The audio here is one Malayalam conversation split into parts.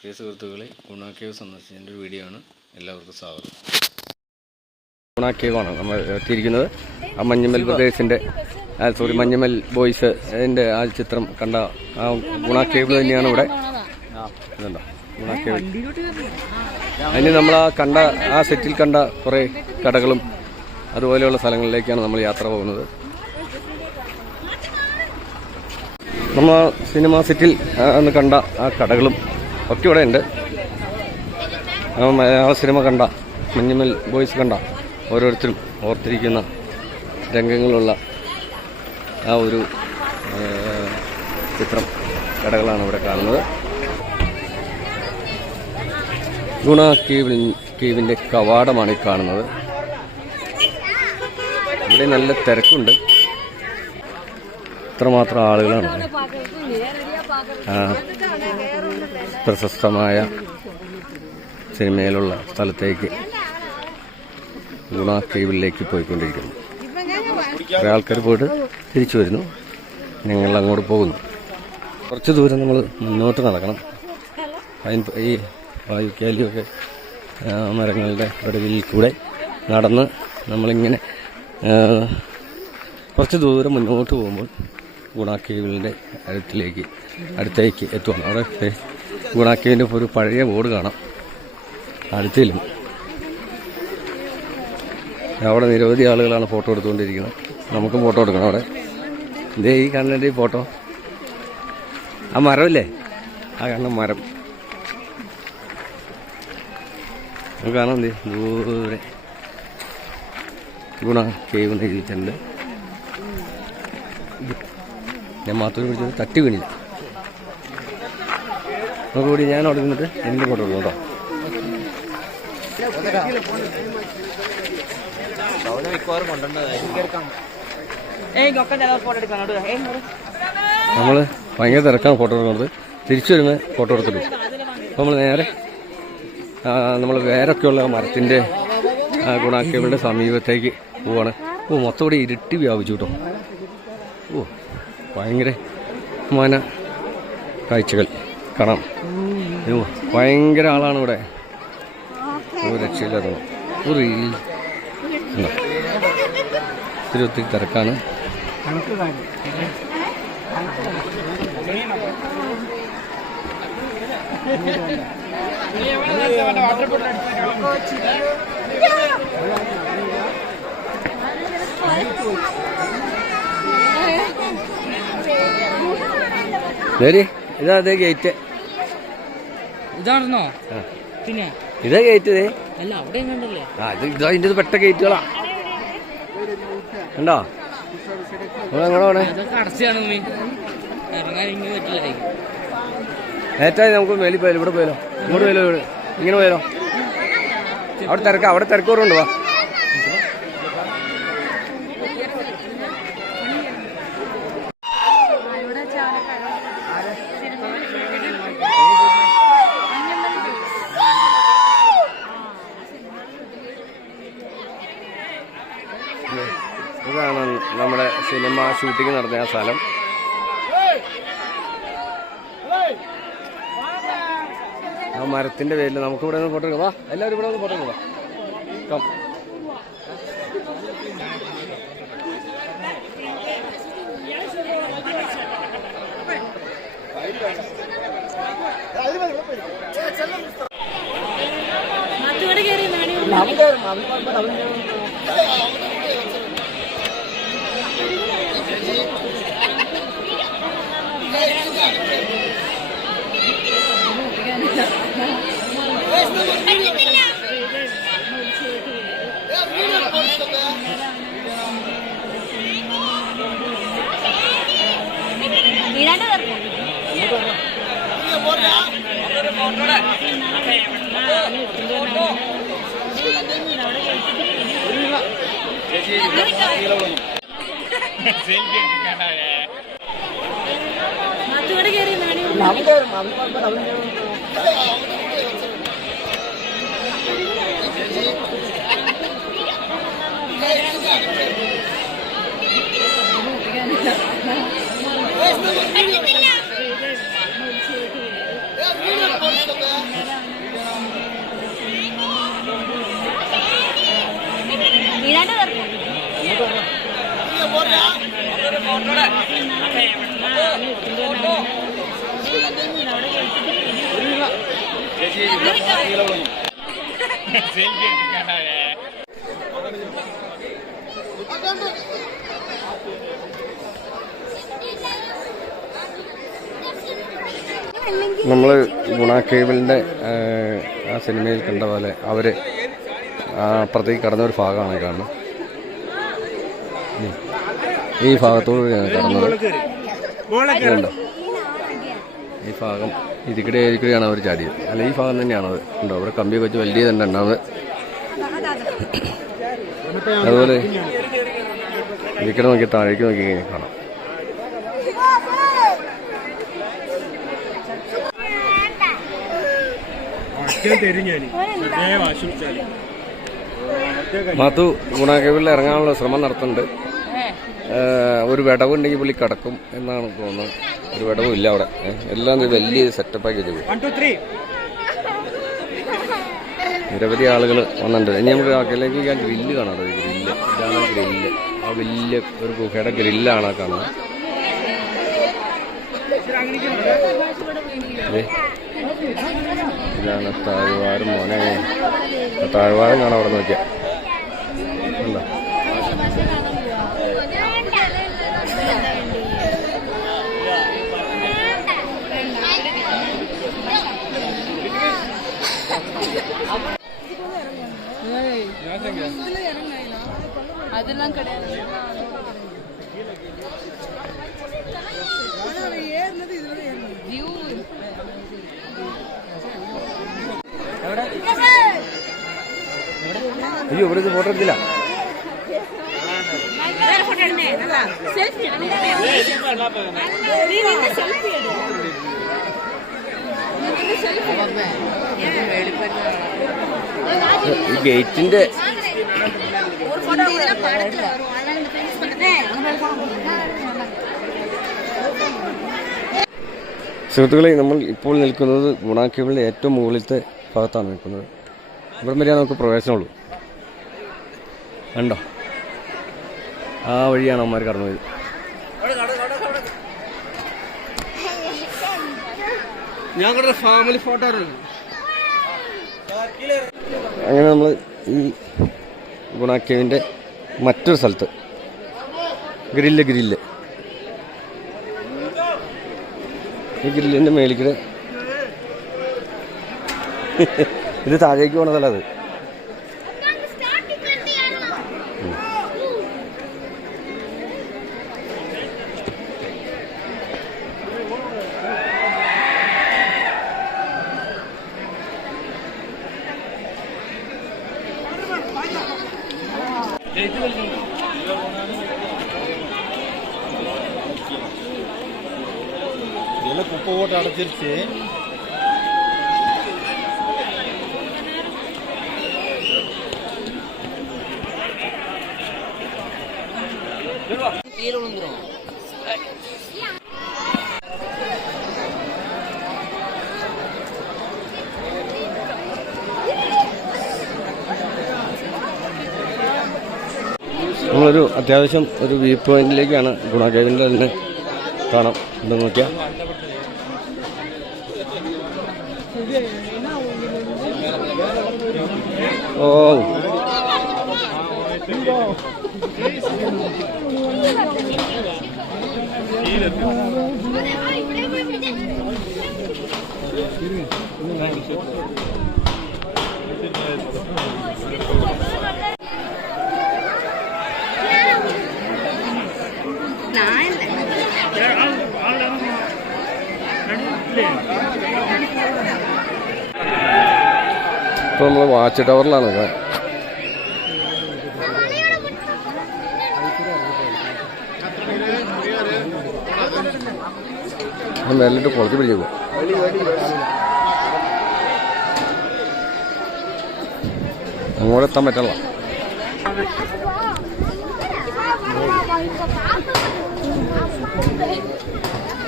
പ്രിയ സുഹൃത്തുക്കളെ ഗുണ കേവ് സന്ദർശിച്ചതിന്റെ ഒരു വീഡിയോ ആണ് എല്ലാവർക്കും സ്വാഗതം. ഗുണ കേവാണ് നമ്മൾ എത്തിയിരിക്കുന്നത്. ആ മഞ്ഞമ്മൽ ബ്രദേഴ്സിന്റെ സോറി മഞ്ഞമ്മൽ ബോയ്സ് അതിന്റെ ആ ചിത്രം കണ്ട ആ ഗുണ കേവ് തന്നെയാണ് ഇവിടെ. ഇതുണ്ടോ? അതിന് നമ്മൾ ആ കണ്ട ആ സെറ്റിൽ കണ്ട കുറേ കടകളും അതുപോലെയുള്ള സ്ഥലങ്ങളിലേക്കാണ് നമ്മൾ യാത്ര പോകുന്നത്. നമ്മൾ സിനിമ സെറ്റിൽ അന്ന് കണ്ട ആ കടകളും ഒക്കെ ഇവിടെ ഉണ്ട്. മലയാള സിനിമ കണ്ട മഞ്ഞുമൽ ബോയ്സ് കണ്ട ഓരോരുത്തരും ഓർത്തിരിക്കുന്ന രംഗങ്ങളുള്ള ആ ഒരു ചിത്രം കടകളാണ് ഇവിടെ കാണുന്നത്. ഗുണ കീവിൽ കീവിന്റെ കവാടമാണ് ഈ കാണുന്നത്. ഇവിടെ നല്ല തിരക്കുണ്ട്. ഇത്രമാത്രം ആളുകളാണ്. ആ, പ്രശസ്തമായ സിനിമയിലുള്ള സ്ഥലത്തേക്ക് ഗുണ കേവിലേക്ക് പോയിക്കൊണ്ടിരിക്കുന്നു. കുറേ ആൾക്കാർ പോയിട്ട് തിരിച്ചു വരുന്നു. ഞങ്ങൾ അങ്ങോട്ട് പോകുന്നു. കുറച്ച് ദൂരം നമ്മൾ മുന്നോട്ട് നടക്കണം. അതിന് ഈ വായുക്കാലിയൊക്കെ മരങ്ങളുടെ ഒടുവിൽ കൂടെ നടന്ന് നമ്മളിങ്ങനെ കുറച്ച് ദൂരം മുന്നോട്ട് പോകുമ്പോൾ ഗുണാക്കേവിന്റെ അടുത്തിലേക്ക് അടുത്തേക്ക് എത്തുവാണ്. അവിടെ ദേ ഗുണാക്കേവിന്റെ ഒരു പഴയ ബോർഡ് കാണാം. അടുത്തിലും. അവിടെ നിരവധി ആളുകളാണ് ഫോട്ടോ എടുത്തുകൊണ്ടിരിക്കുന്നത്. നമുക്കും ഫോട്ടോ എടുക്കണം അവിടെ. ഇതേ ഈ കണ്ണന്റെ ഈ ഫോട്ടോ. ആ മരമില്ലേ? ആ കണ്ണ മരം. നമുക്ക് കാണാം എന്തേ ദൂരെ. ഗുണ കേവ് ഞാൻ മാത്രം തട്ടി വീണില്ല. നമുക്ക് കൂടി ഞാൻ അവിടെ നിന്നിട്ട് എന്റെ ഫോട്ടോ എടുക്കും കേട്ടോ നമ്മൾ ഭയങ്കര തിരക്കാണ് ഫോട്ടോ എടുക്കുന്നത്. തിരിച്ചു വരുന്ന ഫോട്ടോ എടുത്തിട്ടു അപ്പോൾ നമ്മൾ നേരെ നമ്മൾ വേരൊക്കെയുള്ള മരത്തിന്റെ ഗുണാക്കിയവരുടെ സമീപത്തേക്ക് പോവാണ്. ഓ മൊത്തം ഇവിടെ ഇരുട്ടി വ്യാപിച്ചു കേട്ടോ. ഓ ഭയങ്കര മന കാഴ്ചകൾ. കാണാം അയ്യോ ഭയങ്കര ആളാണ് ഇവിടെ. ഒരു രക്ഷയില്ല ഒരു ഉണ്ടോ? ഒത്തിരി ഒത്തിരി തിരക്കാണ് ഇതാ അതേ ഗേറ്റ് ഇതാണെന്നോ ആ. പിന്നെ? ഇതാ ഗേറ്റ് അല്ല അവിടെ കണ്ടല്ലേ ആ ഇത് ഇതാ ഇതിന്റെ പെട്ട ഗേറ്റുകളാ കണ്ടോ? ഏറ്റവും നമുക്ക് മേലിൽ പോയാലോ ഇവിടെ പോയാലോ. ഇങ്ങോട്ട് പോയാലോ ഇങ്ങനെ പോയാലോ. അവിടെ തിരക്ക് അവിടെ തിരക്ക് വാ ഇതാണ് നമ്മുടെ സിനിമ ഷൂട്ടിംഗ് നടന്ന ആ സ്ഥലം. ആ മരത്തിന്റെ പേരിൽ നമുക്ക് ഇവിടെ നിന്ന് ഫോട്ടോ എടുക്കാം വാ എല്ലാവരും ഇവിടെ നിന്ന് ഫോട്ടോ എടുക്കാം കം ನಮ್ದೇ ನಮ್ದು ನಮ್ದು Thank you. നമ്മൾ ഗുണ കേബിളിന്റെ ആ സിനിമയിൽ കണ്ട പോലെ അവർ അപ്പുറത്തേക്ക് കടന്ന ഒരു ഭാഗമാണ് കാണുന്നത്. ഈ ഭാഗത്തോട് കടന്നത്. ഇതുണ്ടോ? ഈ ഭാഗം ഇരിക്കടി ഇരിക്കടിയാണ് അവർ ചാടിയത് അല്ല ഈ ഭാഗം തന്നെയാണ് അത്? ഉണ്ടോ? അവിടെ കമ്പിയൊക്കെ വെച്ച് വലിയ തന്നെ ഉണ്ടാവുന്നത് അതുപോലെ ഇതിക്കിടെ നോക്കി താഴേക്ക് നോക്കി കഴിഞ്ഞാൽ കാണാം. മാത്തു ഗുണാകേവിൽ ഇറങ്ങാനുള്ള ശ്രമം നടത്തുന്നുണ്ട്. ഒരു വിടവുണ്ടെങ്കിൽ പുള്ളി കിടക്കും എന്നാണ് തോന്നുന്നത്. ഒരു വിടവും ഇല്ല അവിടെ. എല്ലാം വലിയ സെറ്റപ്പാക്കി വെച്ചത് നിരവധി ആളുകൾ വന്നിട്ടുണ്ട്. ഇനി നമുക്ക് അകലേക്ക് ഞാൻ ഗ്രില്ല് കാണാം കേട്ടോ, ഈ ഗ്രില്ല് ഇതാണ് ഗ്രില്ല് ആ വലിയ ഒരു ഗുഹയുടെ ഗ്രില്ലാണ് ആ കാണുന്നത്. ഇതാണ് താഴ്വാരം മോനെ. താഴ്വാരം കാണാം അവിടെ നോക്കിയാ. ഉണ്ടോ அதெல்லாம் கிடையாது வியூ അയ്യോ ഇവിടെ ഇത് ഫോട്ടോ എടുത്തില്ല സെൽഫി സെൽഫി എടു ഈ ഗേറ്റിന്റെ സുഹൃത്തുക്കളെ നമ്മൾ ഇപ്പോൾ നിൽക്കുന്നത് ഗുണാക്കേബിളിന്റെ ഏറ്റവും മുകളിലത്തെ ഭാഗത്താണ് നിൽക്കുന്നത്. ഇവിടെ വരെയാ നമുക്ക് പ്രവേശനമുള്ളൂ. കണ്ടോ? ആ വഴിയാണ് അമ്മമാർ കടന്നു ഞാൻ ഞങ്ങളുടെ ഫാമിലി ഫോട്ടോ അങ്ങനെ നമ്മൾ ഈ ഗുണാക്കേവിന്റെ മറ്റൊരു സ്ഥലത്ത്. Grill grill. ഈ ഗ്രില്ലിന്റെ മേളിക്കൂടെ. ഇത് താഴേക്ക് പോണതല്ല അത്. இதெல்லாம் குப்பை ஓட்டு அடைச்சிருச்சு கீழே விழுந்துரும் നമ്മളൊരു അത്യാവശ്യം ഒരു വ്യൂ പോയിന്റിലേക്കാണ് ഗുണാക്കേവിൻ്റെ തന്നെ കാണാം എന്താ നോക്കിയാൽ ഓ. நான் ഇപ്പോൾ നമ്മൾ വാച്ച് ടവറിലാണ് മേലിട്ട് കുറച്ച് പിടിച്ചേക്കും അങ്ങോട്ട് എത്താൻ പറ്റില്ല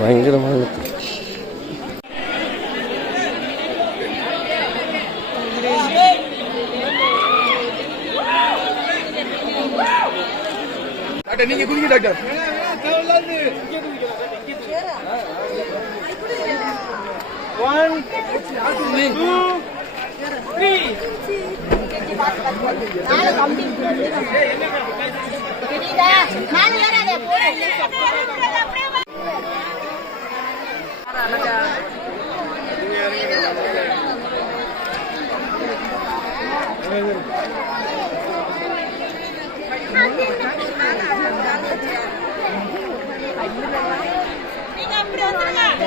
பயங்கரமாக டாக்டர் நீங்க குடிங்க டாக்டர். நாளை கம்பி தெரியுதா நான் ஏறாதே போறேன்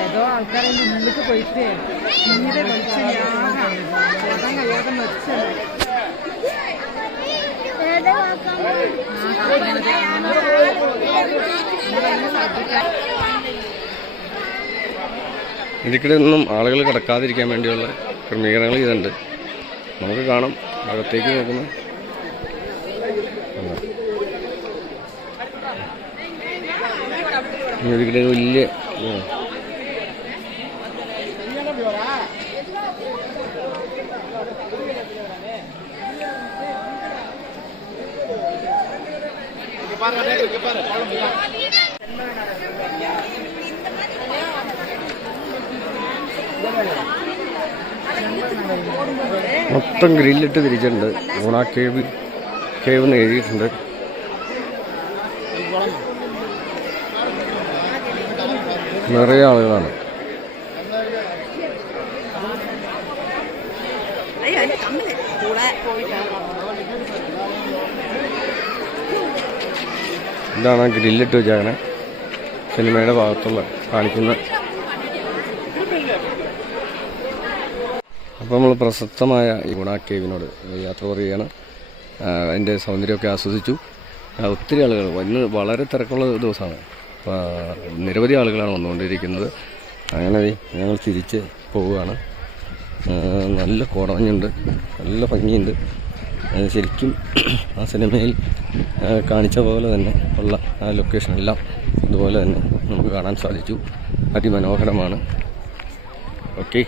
ഏതോ ആൾക്കാരെ മുന്നിലേക്ക് പോയിട്ടേ. ആളുകൾ കിടക്കാതിരിക്കാൻ വേണ്ടിയുള്ള ക്രമീകരണങ്ങൾ ഇതുണ്ട് നമുക്ക് കാണാം. അകത്തേക്ക് നോക്കുന്ന. ഇതിക്കിടെ വലിയ. മൊത്തം ഗ്രില്ലിട്ട് തിരിച്ചിട്ടുണ്ട് ഓണാ കേവ് കേവ് എന്ന് എഴുതിയിട്ടുണ്ട് നിറയെ ആളുകളാണ്. ഇതാണ് ആ ഗ്രില്ലിട്ട് വെച്ചേക്കണേ. സിനിമയുടെ ഭാഗത്തുള്ള കാണിക്കുന്ന. അപ്പോൾ നമ്മൾ പ്രശസ്തമായ ഈ ഗുണ കേവിനോട് യാത്ര പറയുകയാണ് അതിന്റെ സൗന്ദര്യമൊക്കെ ആസ്വദിച്ചു. ഒത്തിരി ആളുകൾ വന്ന് വളരെ തിരക്കുള്ള ദിവസമാണ്. നിരവധി ആളുകളാണ് വന്നുകൊണ്ടിരിക്കുന്നത്. അങ്ങനെ ഞങ്ങൾ തിരിച്ച് പോവുകയാണ്. നല്ല കുറഞ്ഞുണ്ട് നല്ല ഭംഗിയുണ്ട്. ശരിക്കും ആ സിനിമയിൽ കാണിച്ച പോലെ തന്നെ ഉള്ള ആ ലൊക്കേഷനെല്ലാം അതുപോലെ തന്നെ നമുക്ക് കാണാൻ സാധിച്ചു. അതിമനോഹരമാണ്. ഓക്കെ.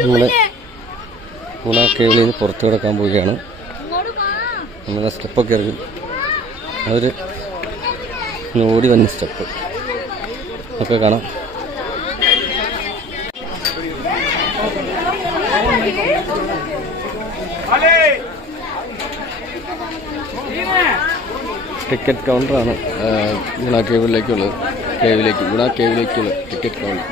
നമ്മൾ ആ കേബിളിൽ നിന്ന് പുറത്ത് കിടക്കാൻ പോവുകയാണ്. നമ്മളെ സ്റ്റെപ്പൊക്കെ ഇറങ്ങി. അതൊരു ഓടി വന്ന സ്റ്റെപ്പ് ഒക്കെ കാണാം. ടിക്കറ്റ് കൗണ്ടറാണ് ഗുണ കേവിലേക്കുള്ളത് കേവിലേക്ക് ഗുണ കേവിലേക്കുള്ള ടിക്കറ്റ് കൗണ്ടർ